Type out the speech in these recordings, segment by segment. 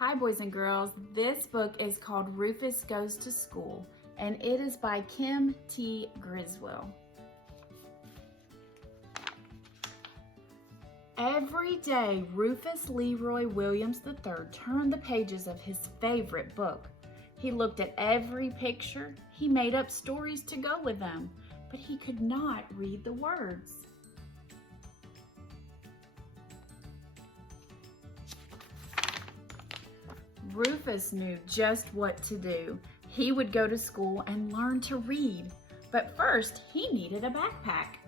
Hi boys and girls, this book is called Rufus Goes to School and it is by Kim T. Griswell. Every day, Rufus Leroy Williams III turned the pages of his favorite book. He looked at every picture, he made up stories to go with them, but he could not read the words. Rufus knew just what to do. He would go to school and learn to read, but first he needed a backpack.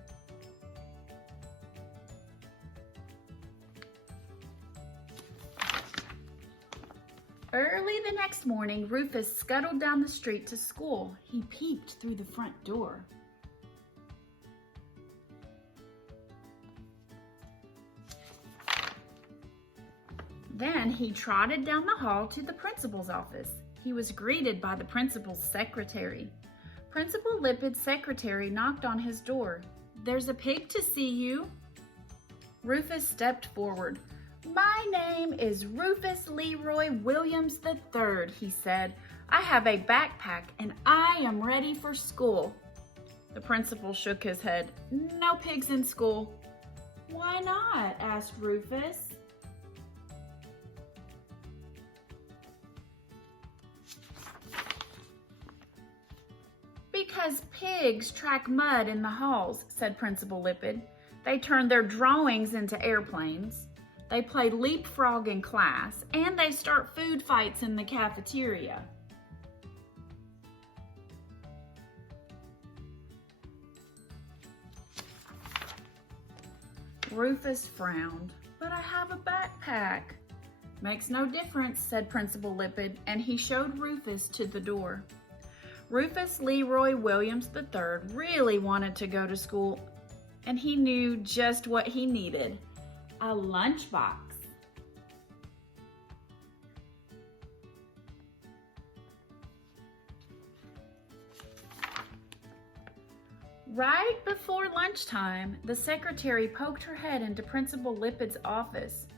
Early the next morning, Rufus scuttled down the street to school. He peeked through the front door. Then he trotted down the hall to the principal's office. He was greeted by the principal's secretary. Principal Lipid's secretary knocked on his door. "There's a pig to see you." Rufus stepped forward. "My name is Rufus Leroy Williams III, he said. "I have a backpack and I am ready for school." The principal shook his head. "No pigs in school." "Why not?" asked Rufus. "Because pigs track mud in the halls," said Principal Lipid. "They turn their drawings into airplanes. They play leapfrog in class, and they start food fights in the cafeteria." Rufus frowned. "But I have a backpack." "Makes no difference," said Principal Lipid, and he showed Rufus to the door. Rufus Leroy Williams III really wanted to go to school, and he knew just what he needed: a lunchbox. Right before lunchtime, the secretary poked her head into Principal Lipid's office.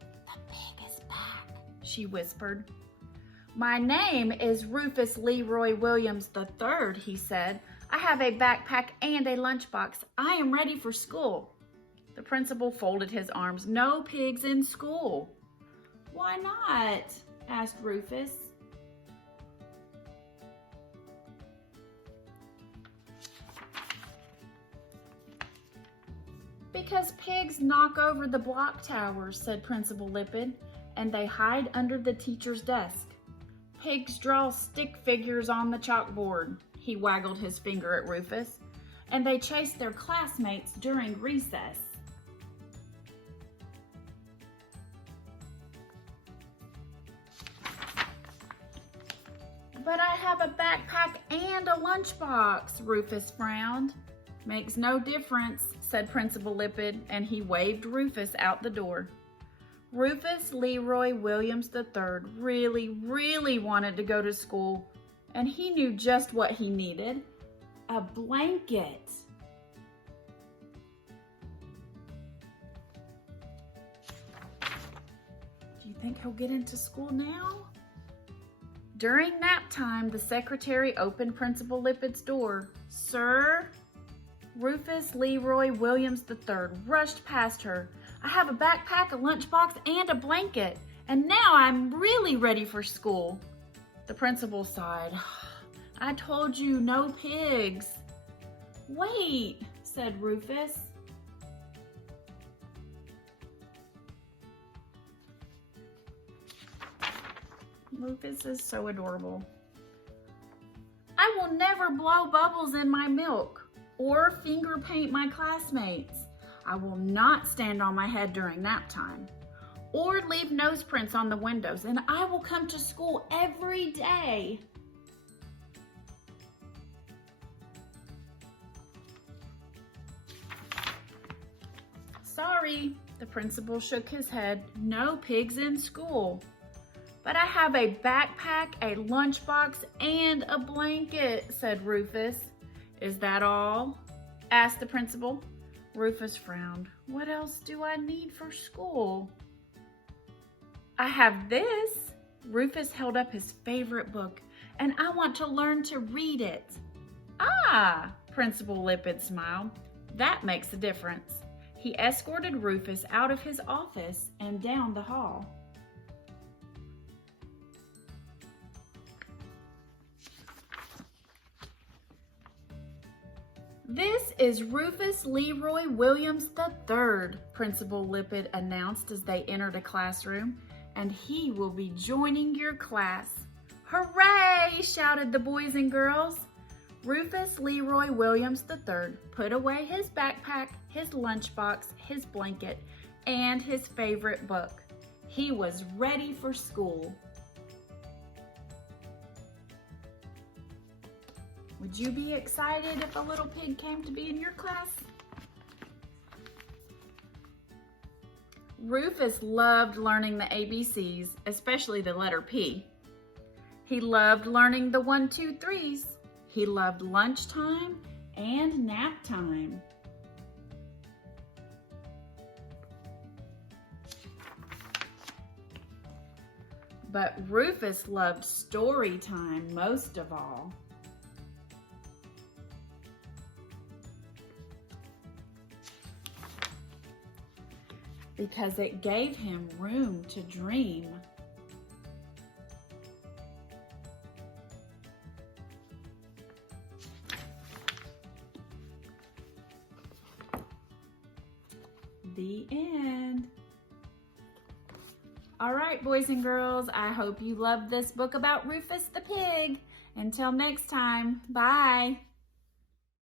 "The pig is back," she whispered. "My name is Rufus Leroy Williams III, he said. "I have a backpack and a lunchbox. I am ready for school." The principal folded his arms. "No pigs in school." "Why not?" asked Rufus. "Because pigs knock over the block towers," said Principal Lipid, "and they hide under the teacher's desk. Pigs draw stick figures on the chalkboard," he waggled his finger at Rufus, "and they chase their classmates during recess." "But I have a backpack and a lunchbox," Rufus frowned. "Makes no difference," said Principal Lipid, and he waved Rufus out the door. Rufus Leroy Williams III really wanted to go to school, and he knew just what he needed: a blanket. Do you think he'll get into school now? During nap time, the secretary opened Principal Lipid's door. "Sir?" Rufus Leroy Williams III rushed past her. "I have a backpack, a lunchbox, and a blanket, and now I'm really ready for school." The principal sighed. "I told you, no pigs." "Wait," said Rufus. Rufus is so adorable. "I will never blow bubbles in my milk or finger paint my classmates. I will not stand on my head during nap time or leave nose prints on the windows, and I will come to school every day." "Sorry," the principal shook his head. "No pigs in school." "But I have a backpack, a lunchbox, and a blanket," said Rufus. "Is that all?" asked the principal. Rufus frowned. "What else do I need for school?" "I have this," Rufus held up his favorite book, and I want to learn to read it. Ah, Principal Lippett smiled. That makes a difference. He escorted Rufus out of his office and down the hall. This is Rufus Leroy Williams III, Principal Lippett announced as they entered a classroom, and he will be joining your class. Hooray! Shouted the boys and girls. Rufus Leroy Williams III put away his backpack, his lunchbox, his blanket, and his favorite book. He was ready for school. Would you be excited if a little pig came to be in your class? Rufus loved learning the ABCs, especially the letter P. He loved learning the 1, 2, 3s. He loved lunchtime and nap time. But Rufus loved story time most of all. Because it gave him room to dream. The end. All right, boys and girls, I hope you loved this book about Rufus the pig. Until next time, bye.